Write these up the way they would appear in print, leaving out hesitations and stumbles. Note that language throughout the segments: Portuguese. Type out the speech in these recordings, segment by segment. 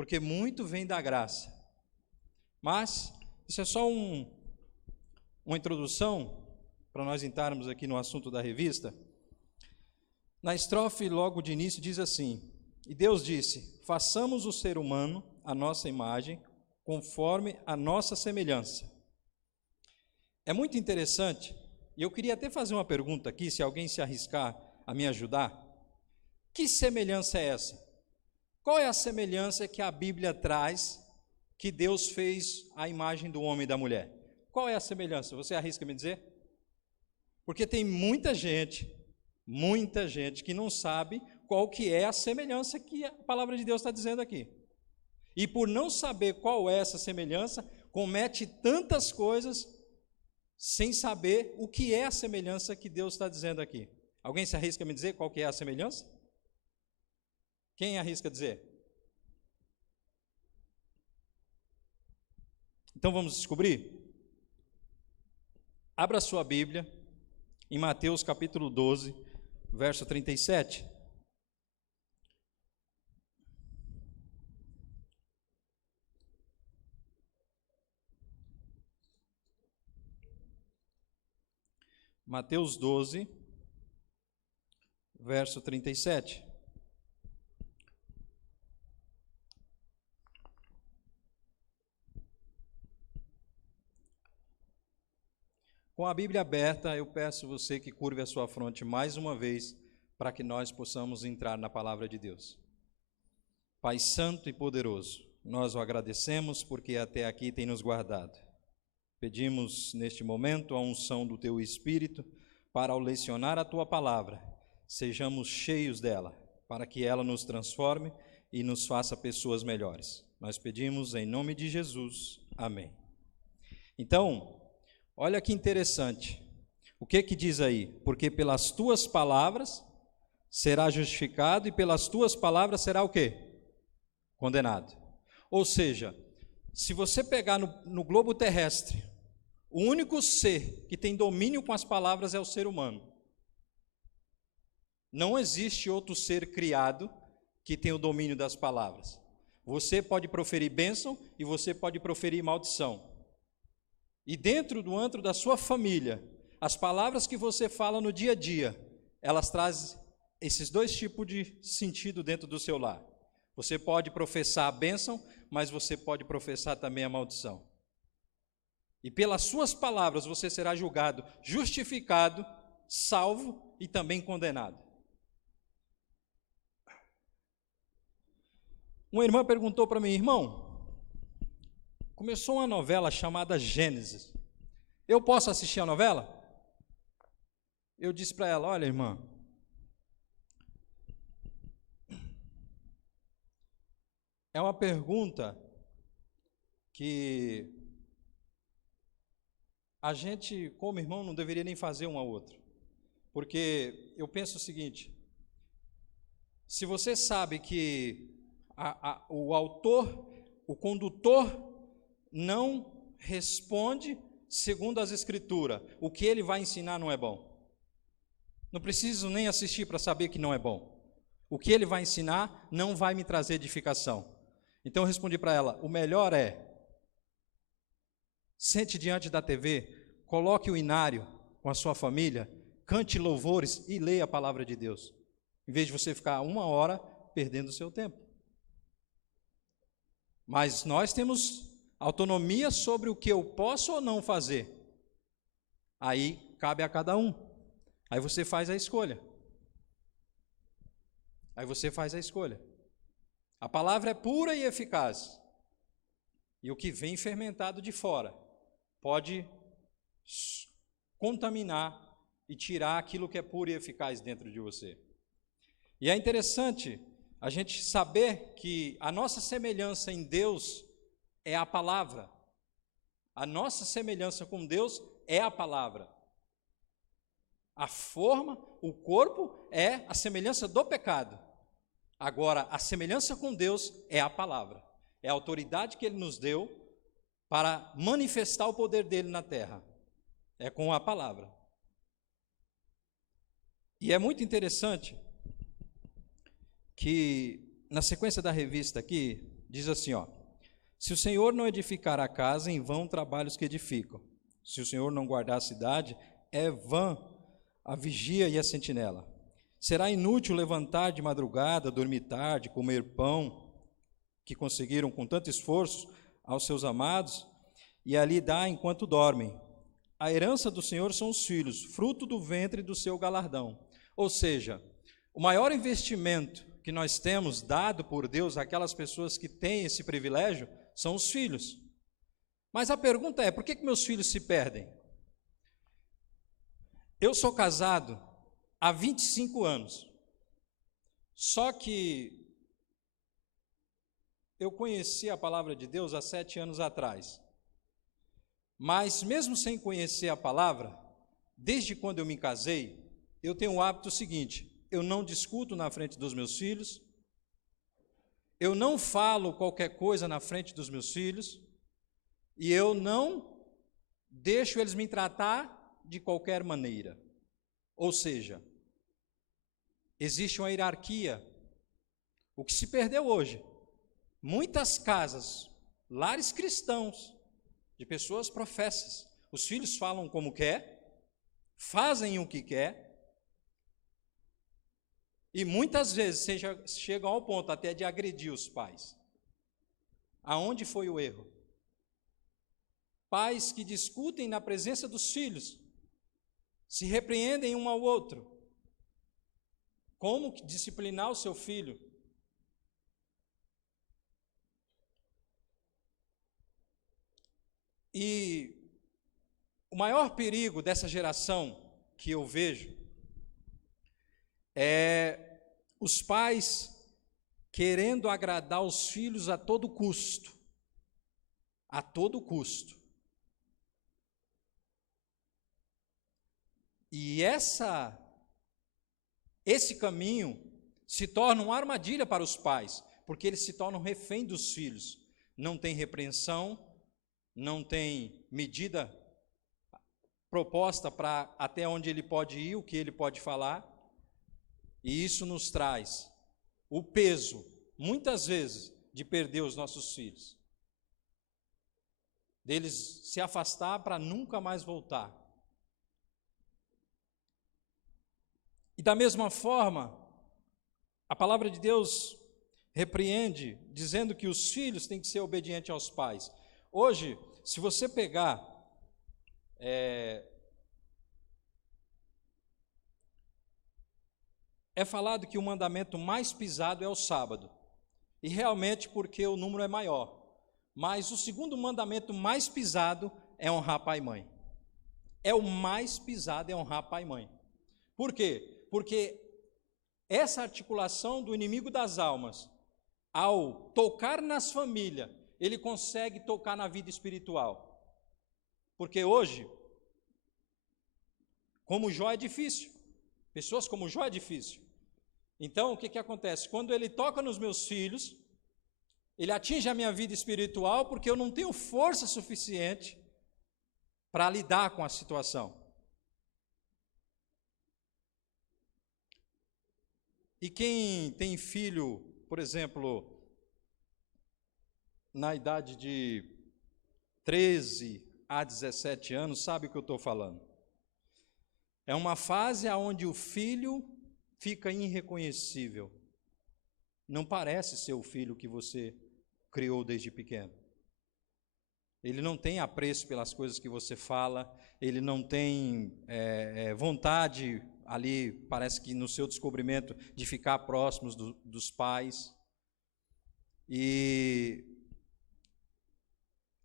porque muito vem da graça. Mas isso é só uma introdução para nós entrarmos aqui no assunto da revista. Na estrofe, logo de início, diz assim: e Deus disse: façamos o ser humano à nossa imagem, conforme a nossa semelhança. É muito interessante, e eu queria até fazer uma pergunta aqui, se alguém se arriscar a me ajudar. Que semelhança é essa? Qual é a semelhança que a Bíblia traz que Deus fez à imagem do homem e da mulher? Qual é a semelhança? Você arrisca me dizer? Porque tem muita gente que não sabe qual que é a semelhança que a palavra de Deus está dizendo aqui. E por não saber qual é essa semelhança, comete tantas coisas sem saber o que é a semelhança que Deus está dizendo aqui. Alguém se arrisca a me dizer qual que é a semelhança? Quem arrisca dizer? Então vamos descobrir? Abra sua Bíblia em Mateus capítulo 12, verso 37. Mateus 12, verso 37. Com a Bíblia aberta, eu peço você que curve a sua fronte mais uma vez, para que nós possamos entrar na palavra de Deus. Pai Santo e poderoso, nós o agradecemos porque até aqui tem nos guardado. Pedimos neste momento a unção do Teu Espírito para, ao lecionar a Tua palavra, sejamos cheios dela, para que ela nos transforme e nos faça pessoas melhores. Nós pedimos em nome de Jesus. Amém. Então, olha que interessante. O que diz aí? Porque pelas Tuas palavras será justificado e pelas Tuas palavras será o quê? Condenado. Ou seja, se você pegar no globo terrestre, o único ser que tem domínio com as palavras é o ser humano. Não existe outro ser criado que tenha o domínio das palavras. Você pode proferir bênção e você pode proferir maldição. E dentro do antro da sua família, as palavras que você fala no dia a dia, elas trazem esses dois tipos de sentido dentro do seu lar. Você pode professar a bênção, mas você pode professar também a maldição. E pelas suas palavras você será julgado, justificado, salvo e também condenado. Uma irmã perguntou para mim: irmão, começou uma novela chamada Gênesis. Eu posso assistir a novela? Eu disse para ela: olha, irmã, é uma pergunta que a gente, como irmão, não deveria nem fazer um ao outro. Porque eu penso o seguinte: se você sabe que o autor, o condutor, não responde segundo as Escrituras, o que ele vai ensinar não é bom. Não preciso nem assistir para saber que não é bom. O que ele vai ensinar não vai me trazer edificação. Então eu respondi para ela: o melhor é, sente diante da TV, coloque o inário com a sua família, cante louvores e leia a palavra de Deus, em vez de você ficar 1 hora perdendo o seu tempo. Mas nós temos autonomia sobre o que eu posso ou não fazer. Aí cabe a cada um. Aí você faz a escolha. A palavra é pura e eficaz. E o que vem fermentado de fora pode contaminar e tirar aquilo que é puro e eficaz dentro de você. E é interessante a gente saber que a nossa semelhança em Deus é a palavra. A nossa semelhança com Deus é a palavra. A forma, o corpo é a semelhança do pecado. Agora, a semelhança com Deus é a palavra. É a autoridade que Ele nos deu para manifestar o poder dEle na terra. É com a palavra. E é muito interessante que, na sequência da revista aqui, diz assim, ó: se o Senhor não edificar a casa, em vão trabalham os que edificam. Se o Senhor não guardar a cidade, é vã a vigia e a sentinela. Será inútil levantar de madrugada, dormir tarde, comer pão que conseguiram com tanto esforço aos seus amados, e ali dar enquanto dormem. A herança do Senhor são os filhos, fruto do ventre do seu galardão. Ou seja, o maior investimento que nós temos dado por Deus àquelas pessoas que têm esse privilégio são os filhos. Mas a pergunta é, por que meus filhos se perdem? Eu sou casado há 25 anos, só que eu conheci a palavra de Deus há 7 anos atrás. Mas mesmo sem conhecer a palavra, desde quando eu me casei, eu tenho o hábito seguinte: eu não discuto na frente dos meus filhos, eu não falo qualquer coisa na frente dos meus filhos, e eu não deixo eles me tratar de qualquer maneira. Ou seja, existe uma hierarquia. O que se perdeu hoje? Muitas casas, lares cristãos, de pessoas professas, os filhos falam como quer, fazem o que quer, e muitas vezes chegam ao ponto até de agredir os pais. Aonde foi o erro? Pais que discutem na presença dos filhos, se repreendem um ao outro. Como disciplinar o seu filho? E o maior perigo dessa geração que eu vejo é os pais querendo agradar os filhos a todo custo. A todo custo. E esse caminho se torna uma armadilha para os pais, porque eles se tornam refém dos filhos. Não tem repreensão, não tem medida proposta para até onde ele pode ir, o que ele pode falar, e isso nos traz o peso, muitas vezes, de perder os nossos filhos, deles se afastar para nunca mais voltar. E da mesma forma, a palavra de Deus repreende, dizendo que os filhos têm que ser obedientes aos pais. Hoje, se você pegar é falado que o mandamento mais pisado é o sábado, e realmente porque o número é maior. Mas o segundo mandamento mais pisado é honrar pai e mãe. É o mais pisado, é honrar pai e mãe. Por quê? Porque essa articulação do inimigo das almas, ao tocar nas famílias, ele consegue tocar na vida espiritual. Porque hoje, como Jó é difícil, pessoas como Jó é difícil. Então, o que acontece? Quando ele toca nos meus filhos, ele atinge a minha vida espiritual, porque eu não tenho força suficiente para lidar com a situação. E quem tem filho, por exemplo, na idade de 13 a 17 anos, sabe o que eu estou falando? É uma fase onde o filho fica irreconhecível. Não parece ser o filho que você criou desde pequeno. Ele não tem apreço pelas coisas que você fala, ele não tem vontade ali, parece que no seu descobrimento, de ficar próximos dos pais. E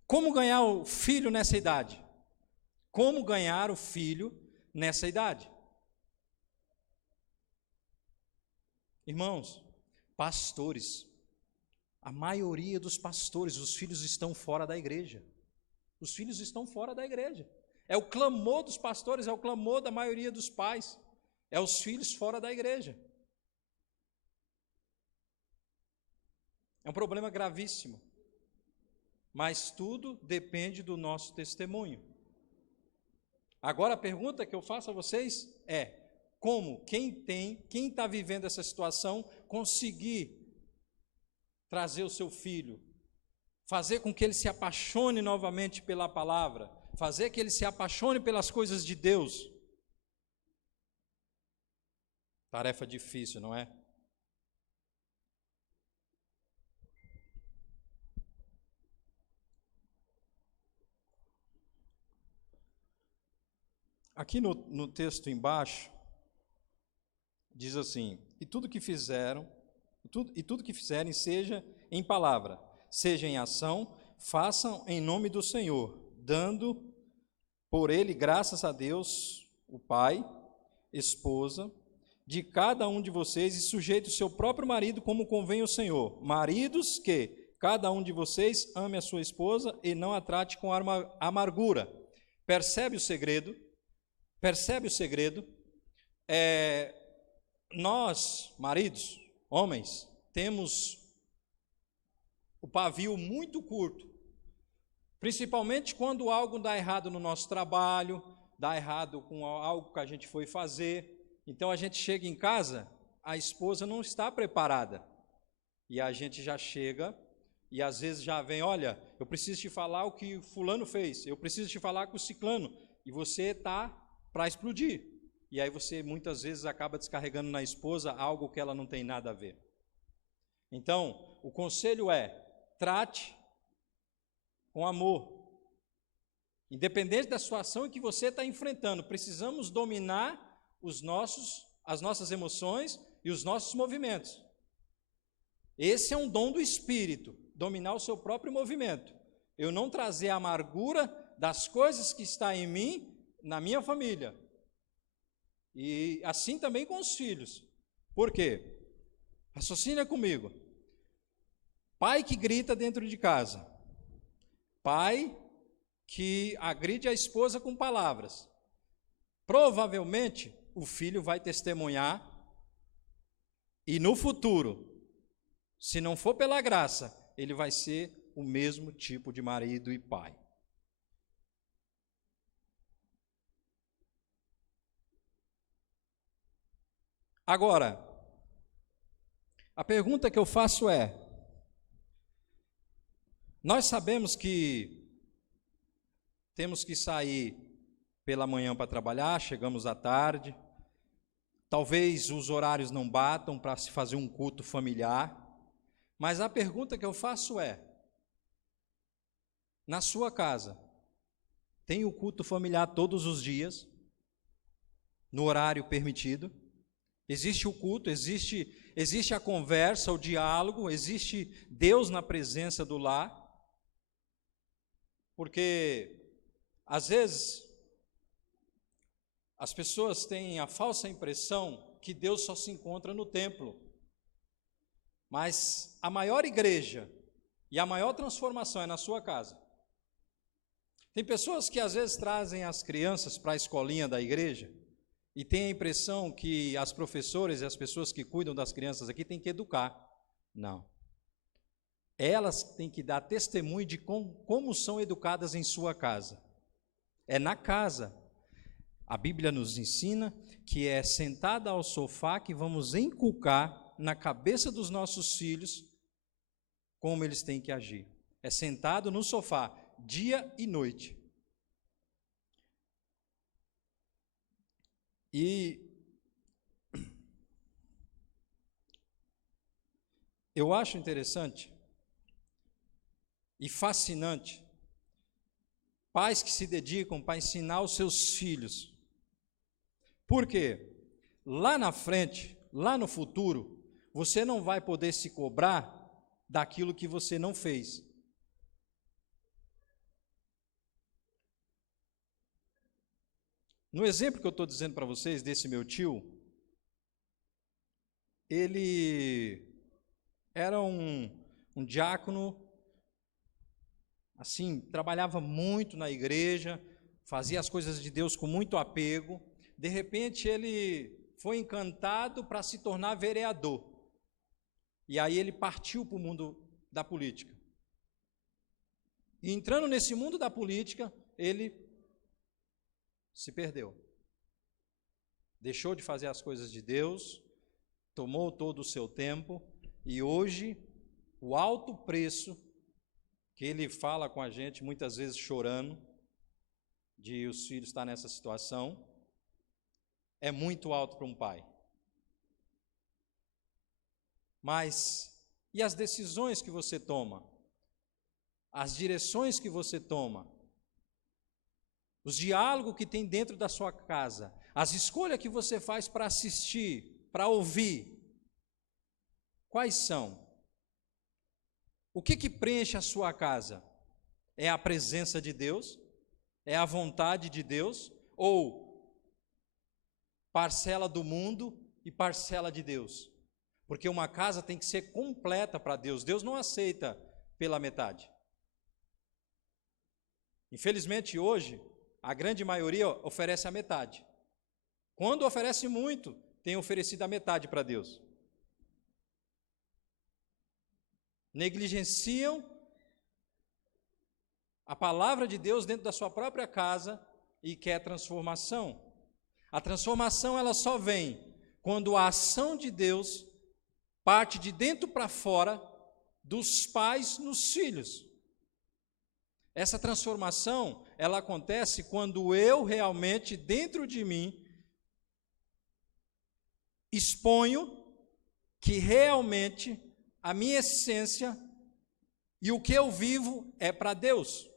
como ganhar o filho nessa idade? Como ganhar o filho nessa idade? Irmãos, pastores, a maioria dos pastores, os filhos estão fora da igreja. Os filhos estão fora da igreja. É o clamor dos pastores, é o clamor da maioria dos pais. É os filhos fora da igreja. É um problema gravíssimo. Mas tudo depende do nosso testemunho. Agora a pergunta que eu faço a vocês é: como quem está vivendo essa situação conseguir trazer o seu filho, fazer com que ele se apaixone novamente pela palavra, fazer que ele se apaixone pelas coisas de Deus. Tarefa difícil, não é? Aqui no texto embaixo, diz assim: e tudo que fizerem, seja em palavra, seja em ação, façam em nome do Senhor, dando por ele graças a Deus, o Pai, esposa, de cada um de vocês, e sujeite o seu próprio marido como convém ao Senhor. Maridos, que cada um de vocês ame a sua esposa e não a trate com amargura. Percebe o segredo? Percebe o segredo? Nós, maridos, homens, temos o pavio muito curto, principalmente quando algo dá errado no nosso trabalho, dá errado com algo que a gente foi fazer. Então a gente chega em casa, a esposa não está preparada, e a gente já chega, e às vezes já vem: olha, eu preciso te falar o que fulano fez, eu preciso te falar com o ciclano, e você está para explodir. E aí você muitas vezes acaba descarregando na esposa algo que ela não tem nada a ver. Então, o conselho é: trate com amor. Independente da situação que você está enfrentando, precisamos dominar as nossas emoções e os nossos movimentos. Esse é um dom do Espírito, dominar o seu próprio movimento. Eu não trazer a amargura das coisas que está em mim, na minha família. E assim também com os filhos. Por quê? Raciocina comigo. Pai que grita dentro de casa. Pai que agride a esposa com palavras. Provavelmente, o filho vai testemunhar, e no futuro, se não for pela graça, ele vai ser o mesmo tipo de marido e pai. Agora, a pergunta que eu faço é: nós sabemos que temos que sair pela manhã para trabalhar, chegamos à tarde, talvez os horários não batam para se fazer um culto familiar, mas a pergunta que eu faço é: na sua casa, tem o culto familiar todos os dias, no horário permitido? Existe o culto, existe a conversa, o diálogo, existe Deus na presença do lar? Porque, às vezes, as pessoas têm a falsa impressão que Deus só se encontra no templo. Mas a maior igreja e a maior transformação é na sua casa. Tem pessoas que às vezes trazem as crianças para a escolinha da igreja e têm a impressão que as professoras e as pessoas que cuidam das crianças aqui têm que educar. Não. Elas têm que dar testemunho de como são educadas em sua casa. É na casa. A Bíblia nos ensina que é sentada ao sofá que vamos inculcar na cabeça dos nossos filhos como eles têm que agir. É sentado no sofá, dia e noite. E eu acho interessante e fascinante pais que se dedicam para ensinar os seus filhos. Por quê? Lá na frente, lá no futuro, você não vai poder se cobrar daquilo que você não fez. No exemplo que eu estou dizendo para vocês, desse meu tio, ele era um diácono, assim, trabalhava muito na igreja, fazia as coisas de Deus com muito apego. De repente ele foi encantado para se tornar vereador. E aí ele partiu para o mundo da política. E entrando nesse mundo da política, ele se perdeu. Deixou de fazer as coisas de Deus, tomou todo o seu tempo, e hoje o alto preço que ele fala com a gente, muitas vezes chorando, de os filhos estar nessa situação, é muito alto para um pai. Mas, e as decisões que você toma? As direções que você toma? Os diálogos que tem dentro da sua casa? As escolhas que você faz para assistir, para ouvir? Quais são? O que preenche a sua casa? É a presença de Deus? É a vontade de Deus? Ou parcela do mundo e parcela de Deus? Porque uma casa tem que ser completa para Deus. Deus não aceita pela metade. Infelizmente hoje, a grande maioria oferece a metade. Quando oferece muito, tem oferecido a metade para Deus. Negligenciam a palavra de Deus dentro da sua própria casa e quer transformação. A transformação ela só vem quando a ação de Deus parte de dentro para fora, dos pais nos filhos. Essa transformação, ela acontece quando eu realmente, dentro de mim, exponho que realmente a minha essência e o que eu vivo é para Deus.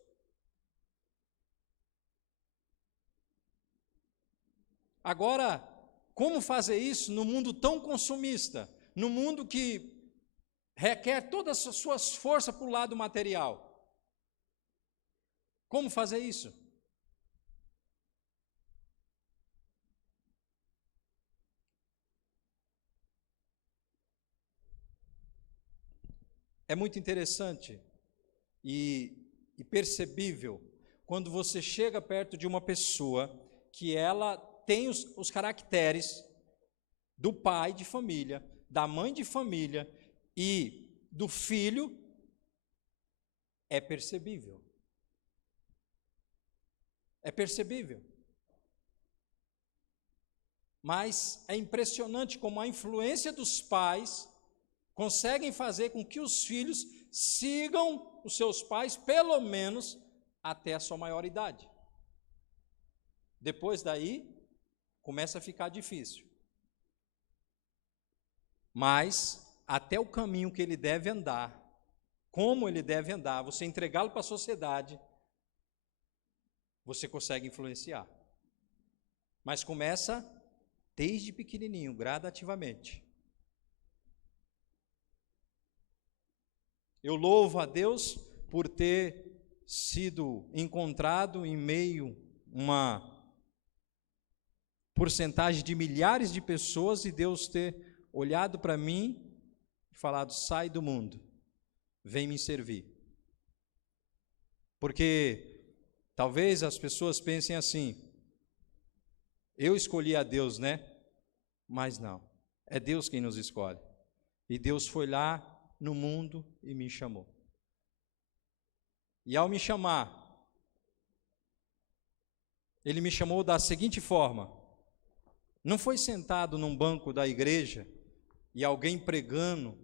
Agora, como fazer isso no mundo tão consumista, no mundo que requer todas as suas forças para o lado material? Como fazer isso? É muito interessante e percebível quando você chega perto de uma pessoa que ela tem os caracteres do pai de família, da mãe de família e do filho, é percebível. É percebível. Mas é impressionante como a influência dos pais conseguem fazer com que os filhos sigam os seus pais, pelo menos até a sua maioridade. Depois daí, começa a ficar difícil. Mas, até o caminho que ele deve andar, como ele deve andar, você entregá-lo para a sociedade, você consegue influenciar. Mas começa desde pequenininho, gradativamente. Eu louvo a Deus por ter sido encontrado em meio a uma porcentagem de milhares de pessoas e Deus ter olhado para mim e falado: sai do mundo, vem me servir. Porque talvez as pessoas pensem assim: eu escolhi a Deus, né? Mas não, é Deus quem nos escolhe. E Deus foi lá no mundo e me chamou. E ao me chamar, Ele me chamou da seguinte forma: não foi sentado num banco da igreja e alguém pregando,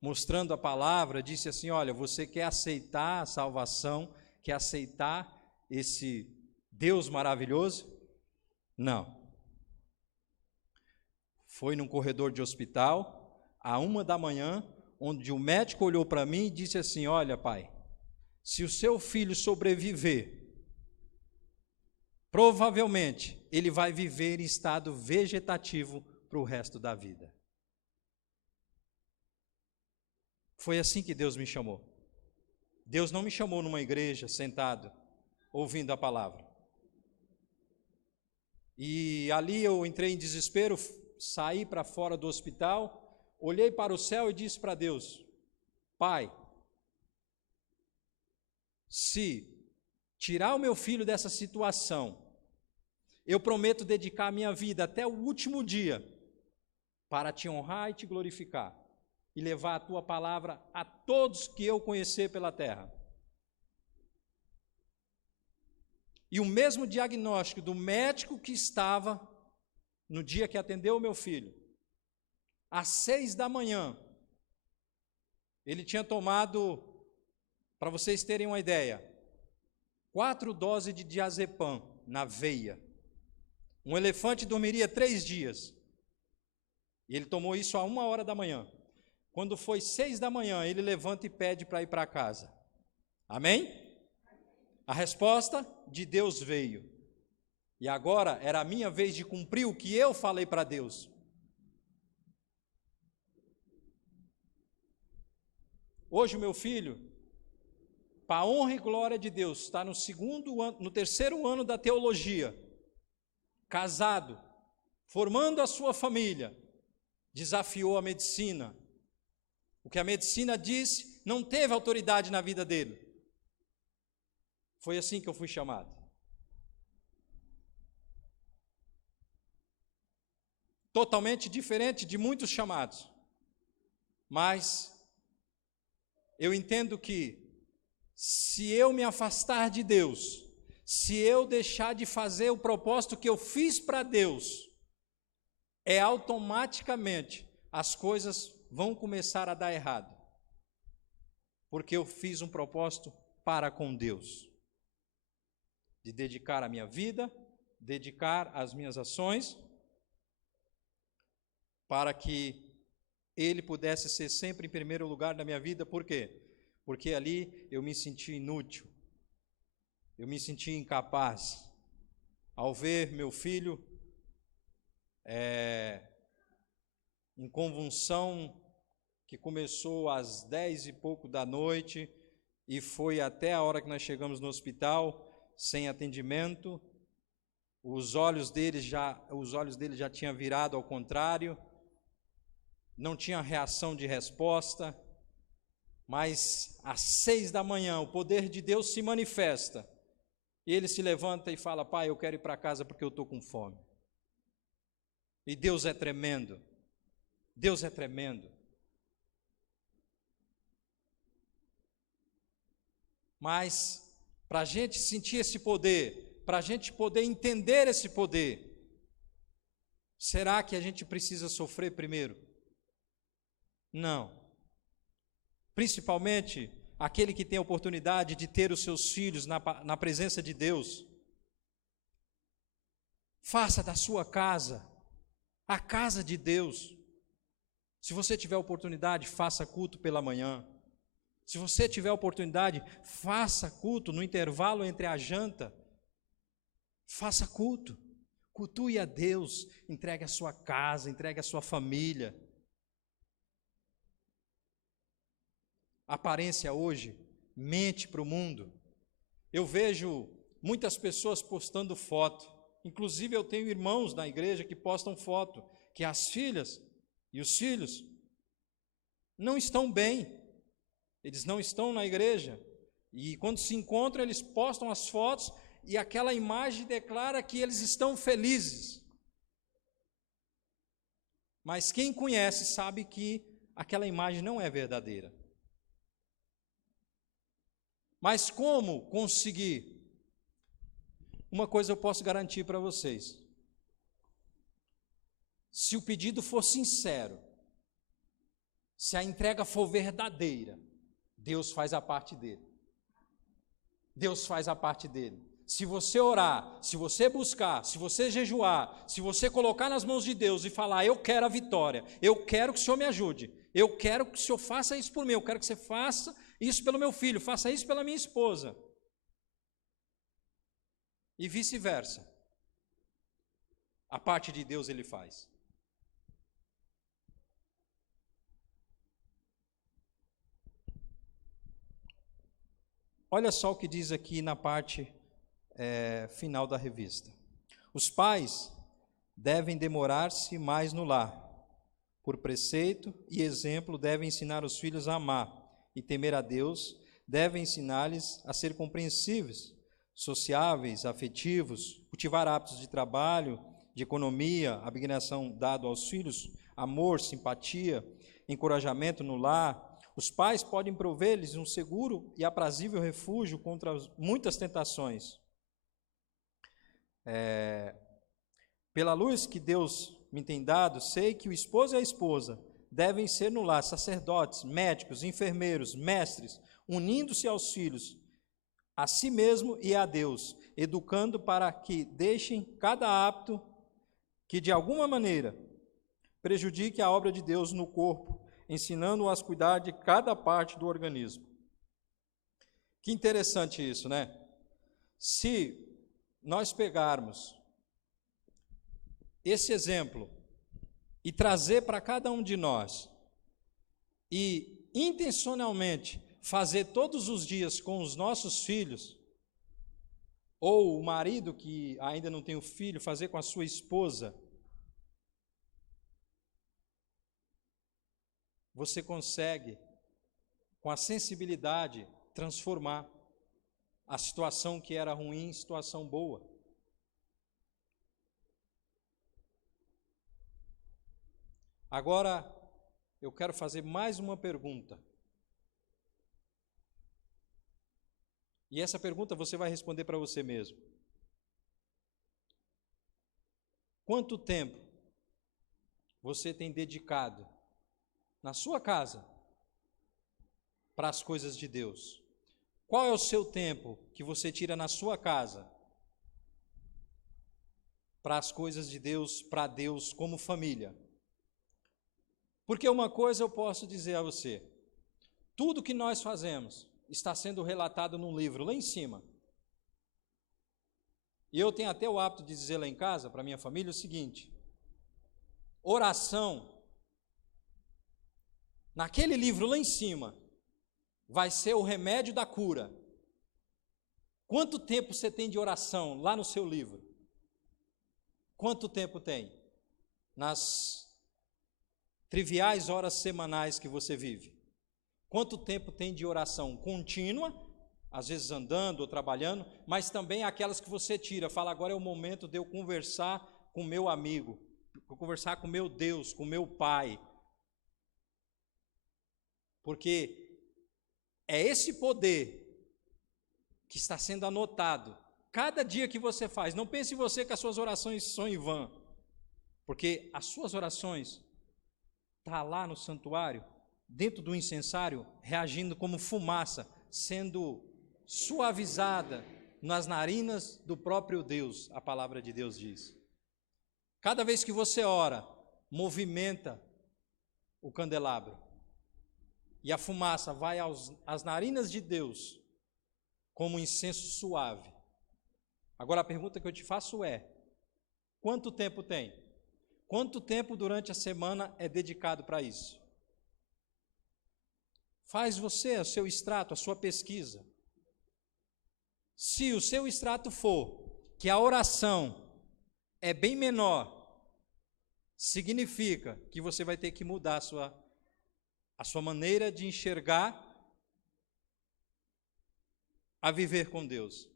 mostrando a palavra, disse assim: olha, você quer aceitar a salvação, quer aceitar esse Deus maravilhoso? Não. Foi num corredor de hospital, à 1h, onde o médico olhou para mim e disse assim: olha, pai, se o seu filho sobreviver, provavelmente ele vai viver em estado vegetativo para o resto da vida. Foi assim que Deus me chamou. Deus não me chamou numa igreja, sentado, ouvindo a palavra. E ali eu entrei em desespero, saí para fora do hospital, olhei para o céu e disse para Deus: Pai, se tirar o meu filho dessa situação, eu prometo dedicar a minha vida até o último dia para te honrar e te glorificar e levar a tua palavra a todos que eu conhecer pela terra. E o mesmo diagnóstico do médico que estava no dia que atendeu o meu filho, às 6 da manhã, Ele tinha tomado, para vocês terem uma ideia, 4 doses de diazepam na veia. Um elefante dormiria 3 dias. E ele tomou isso a 1h da manhã. Quando foi 6 da manhã, ele levanta e pede para ir para casa. Amém? A resposta de Deus veio. E agora era a minha vez de cumprir o que eu falei para Deus. Hoje o meu filho, para a honra e glória de Deus, está no 3º ano da teologia, casado, formando a sua família, desafiou a medicina. O que a medicina disse não teve autoridade na vida dele. Foi assim que eu fui chamado. Totalmente diferente de muitos chamados. Mas eu entendo que se eu me afastar de Deus, se eu deixar de fazer o propósito que eu fiz para Deus, automaticamente as coisas vão começar a dar errado. Porque eu fiz um propósito para com Deus. De dedicar a minha vida, dedicar as minhas ações, para que Ele pudesse ser sempre em primeiro lugar na minha vida. Por quê? Porque ali eu me senti inútil, eu me senti incapaz. Ao ver meu filho em convulsão, que começou às 10 e pouco da noite e foi até a hora que nós chegamos no hospital, sem atendimento, os olhos dele já tinham virado ao contrário, não tinha reação de resposta, mas às 6 da manhã o poder de Deus se manifesta, e ele se levanta e fala: pai, eu quero ir para casa porque eu estou com fome. E Deus é tremendo, Deus é tremendo. Mas para a gente sentir esse poder, para a gente poder entender esse poder, será que a gente precisa sofrer primeiro? Não. Principalmente aquele que tem a oportunidade de ter os seus filhos na presença de Deus. Faça da sua casa a casa de Deus. Se você tiver oportunidade, faça culto pela manhã. Se você tiver oportunidade, faça culto no intervalo entre a janta. Faça culto. Cultue a Deus. Entregue a sua casa, entregue a sua família. A aparência hoje mente para o mundo. Eu vejo muitas pessoas postando foto. Inclusive eu tenho irmãos na igreja que postam foto, que as filhas e os filhos não estão bem. Eles não estão na igreja, e quando se encontram, eles postam as fotos, e aquela imagem declara que eles estão felizes. Mas quem conhece sabe que aquela imagem não é verdadeira. Mas como conseguir? Uma coisa eu posso garantir para vocês: se o pedido for sincero, se a entrega for verdadeira, Deus faz a parte dele. Deus faz a parte dele. Se você orar, se você buscar, se você jejuar, se você colocar nas mãos de Deus e falar: eu quero a vitória, eu quero que o Senhor me ajude, eu quero que o Senhor faça isso por mim, eu quero que você faça isso pelo meu filho, faça isso pela minha esposa, e vice-versa, a parte de Deus Ele faz. Olha só o que diz aqui na parte final da revista. Os pais devem demorar-se mais no lar. Por preceito e exemplo, devem ensinar os filhos a amar e temer a Deus, devem ensinar-lhes a ser compreensíveis, sociáveis, afetivos, cultivar hábitos de trabalho, de economia, abnegação dado aos filhos, amor, simpatia, encorajamento no lar. Os pais podem prover-lhes um seguro e aprazível refúgio contra muitas tentações. Pela luz que Deus me tem dado, sei que o esposo e a esposa devem ser no lar sacerdotes, médicos, enfermeiros, mestres, unindo-se aos filhos, a si mesmo e a Deus, educando para que deixem cada hábito que de alguma maneira prejudique a obra de Deus no corpo, ensinando-o a cuidar de cada parte do organismo. Que interessante isso, né? Se nós pegarmos esse exemplo e trazer para cada um de nós e intencionalmente fazer todos os dias com os nossos filhos, ou o marido que ainda não tem o filho, fazer com a sua esposa, você consegue, com a sensibilidade, transformar a situação que era ruim em situação boa. Agora, eu quero fazer mais uma pergunta. E essa pergunta você vai responder para você mesmo. Quanto tempo você tem dedicado na sua casa para as coisas de Deus? Qual é o seu tempo que você tira na sua casa para as coisas de Deus, para Deus como família? Porque uma coisa eu posso dizer a você: tudo que nós fazemos está sendo relatado num livro lá em cima. E eu tenho até o hábito de dizer lá em casa, para minha família, o seguinte: oração, naquele livro lá em cima, vai ser o remédio da cura. Quanto tempo você tem de oração lá no seu livro? Quanto tempo tem? Nas triviais horas semanais que você vive. Quanto tempo tem de oração contínua, às vezes andando ou trabalhando, mas também aquelas que você tira, fala, agora é o momento de eu conversar com meu amigo, conversar com meu Deus, com meu Pai. Porque é esse poder que está sendo anotado cada dia que você faz. Não pense você que as suas orações são em vão, porque as suas orações estão lá no santuário, dentro do incensário, reagindo como fumaça, sendo suavizada nas narinas do próprio Deus, a palavra de Deus diz. Cada vez que você ora, movimenta o candelabro, e a fumaça vai às narinas de Deus, como um incenso suave. Agora a pergunta que eu te faço é: quanto tempo tem? Quanto tempo durante a semana é dedicado para isso? Faz você o seu extrato, a sua pesquisa. Se o seu extrato for que a oração é bem menor, significa que você vai ter que mudar a sua maneira de enxergar a viver com Deus,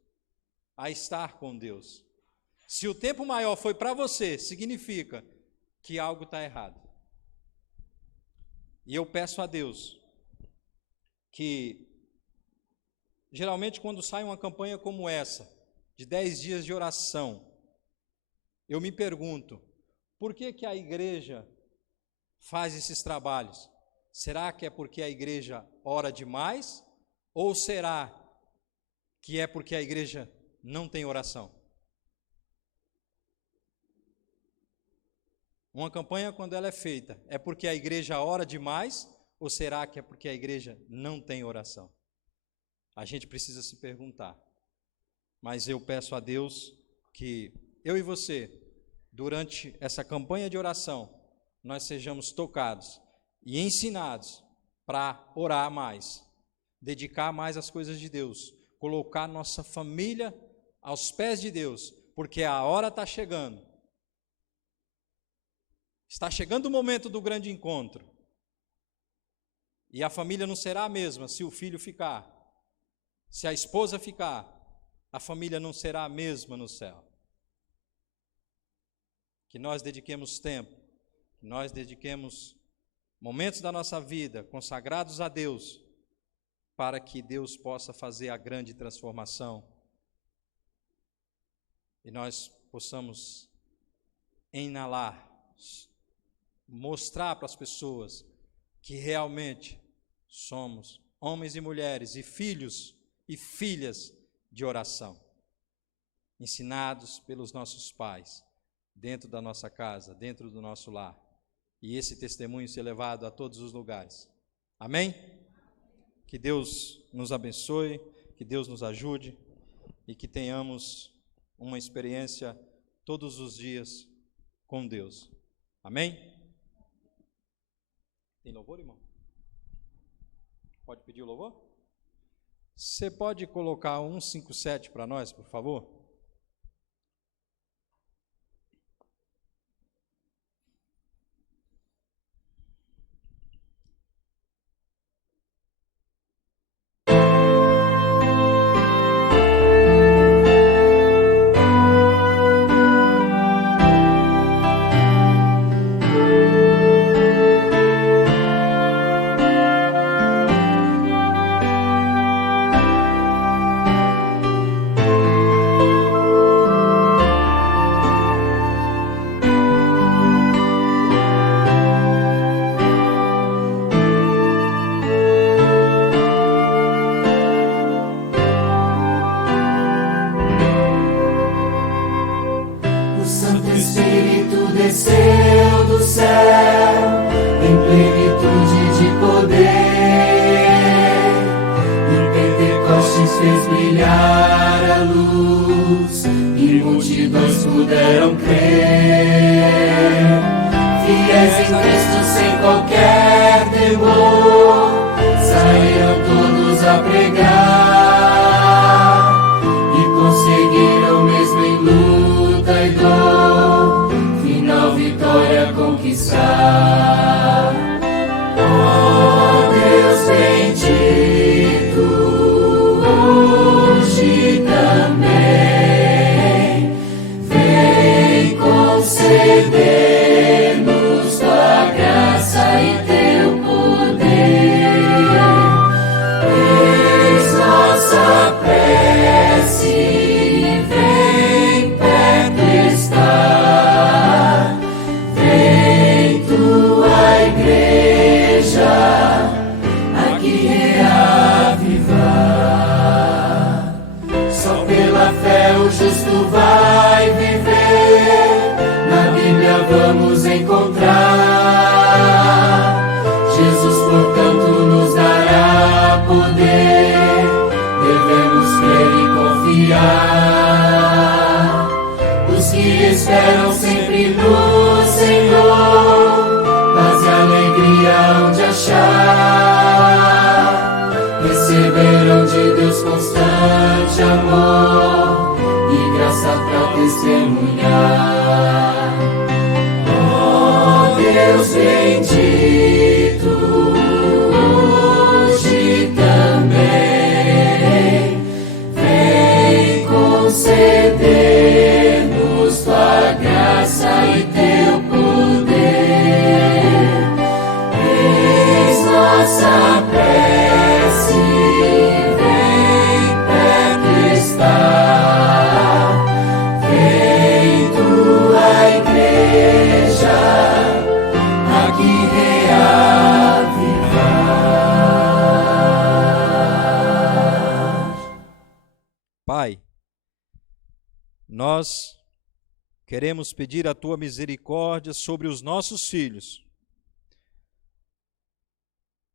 a estar com Deus. Se o tempo maior foi para você, significa que algo está errado. E eu peço a Deus que, geralmente quando sai uma campanha como essa, de 10 dias de oração, eu me pergunto, por que a igreja faz esses trabalhos? Será que é porque a igreja ora demais? Ou será que é porque a igreja não tem oração? Uma campanha, quando ela é feita, é porque a igreja ora demais? Ou será que é porque a igreja não tem oração? A gente precisa se perguntar. Mas eu peço a Deus que eu e você, durante essa campanha de oração, nós sejamos tocados e ensinados para orar mais, dedicar mais às coisas de Deus, colocar nossa família aos pés de Deus, porque a hora está chegando. Está chegando o momento do grande encontro. E a família não será a mesma se o filho ficar. Se a esposa ficar, a família não será a mesma no céu. Que nós dediquemos tempo, que nós dediquemos momentos da nossa vida consagrados a Deus, para que Deus possa fazer a grande transformação e nós possamos inalar mostrar para as pessoas que realmente somos homens e mulheres e filhos e filhas de oração, ensinados pelos nossos pais, dentro da nossa casa, dentro do nosso lar, e esse testemunho ser levado a todos os lugares. Amém? Que Deus nos abençoe, que Deus nos ajude e que tenhamos uma experiência todos os dias com Deus. Amém? Tem louvor, irmão? Pode pedir o louvor? Você pode colocar 157 para nós, por favor? Desceu do céu em plenitude de poder, e Pentecostes fez brilhar a luz, e multidões puderam crer. Fiéis em Cristo sem qualquer temor, saíram todos a pregar, e conseguiram mesmo em luta e dor, vitória conquistar. Oh Deus bendito, hoje também vem conceder-nos tua graça e teu poder. Eis nossa prece, vem perto estar. Vem tua igreja aqui reavivar. Só pela fé o justo vai viver, na Bíblia vamos encontrar. Jesus, portanto, nos dará poder, devemos crer e confiar. Os que esperam sempre no Senhor, paz e alegria hão de achar. Receberão de Deus constante amor e graça para testemunhar. Oh Deus bendito, hoje também vem conceder-nos tua graça e teu poder. Eis nossa prece, vem perto estar. Vem tua igreja aqui reavivar. Pai, nós queremos pedir a tua misericórdia sobre os nossos filhos,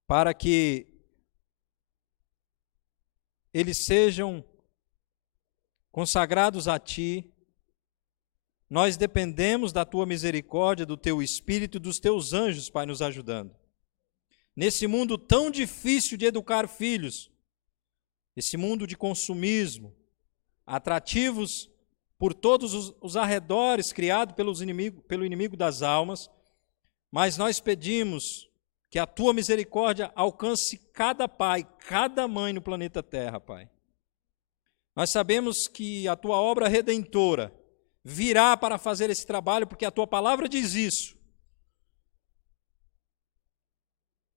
para que eles sejam consagrados a ti. Nós dependemos da tua misericórdia, do teu Espírito e dos teus anjos, Pai, nos ajudando. Nesse mundo tão difícil de educar filhos, esse mundo de consumismo, atrativos por todos os arredores, criado pelo inimigo das almas, mas nós pedimos que a tua misericórdia alcance cada pai, cada mãe no planeta Terra, Pai. Nós sabemos que a tua obra redentora virá para fazer esse trabalho, porque a tua palavra diz isso.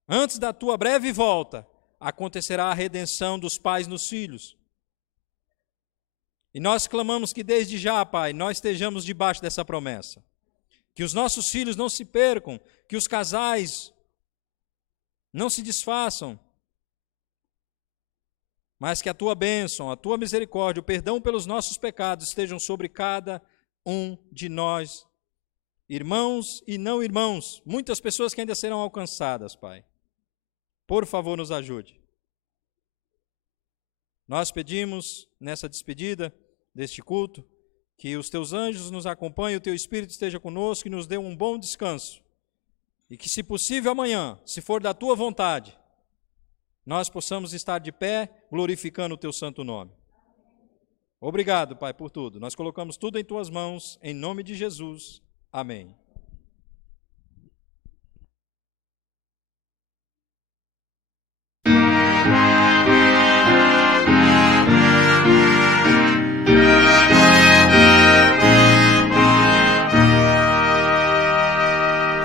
Antes da tua breve volta, acontecerá a redenção dos pais nos filhos. E nós clamamos que desde já, Pai, nós estejamos debaixo dessa promessa. Que os nossos filhos não se percam, que os casais não se desfaçam, mas que a tua bênção, a tua misericórdia, o perdão pelos nossos pecados estejam sobre cada um de nós, irmãos e não irmãos, muitas pessoas que ainda serão alcançadas, Pai. Por favor, nos ajude. Nós pedimos, nessa despedida deste culto, que os teus anjos nos acompanhem, o teu Espírito esteja conosco e nos dê um bom descanso. E que, se possível, amanhã, se for da tua vontade, nós possamos estar de pé, glorificando o teu santo nome. Obrigado, Pai, por tudo. Nós colocamos tudo em tuas mãos, em nome de Jesus. Amém.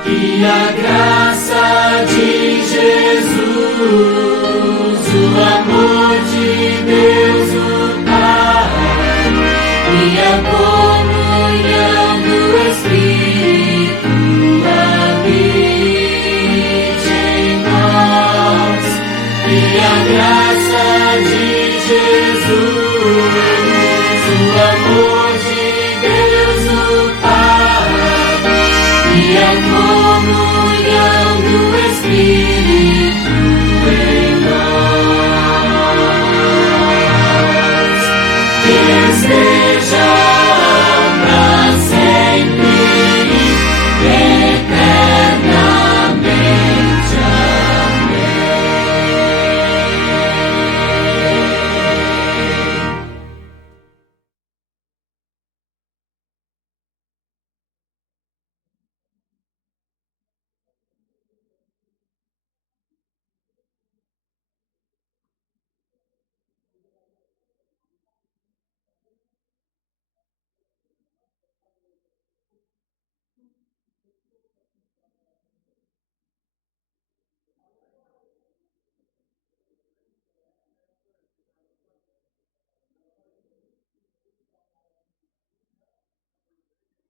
Que a graça de Jesus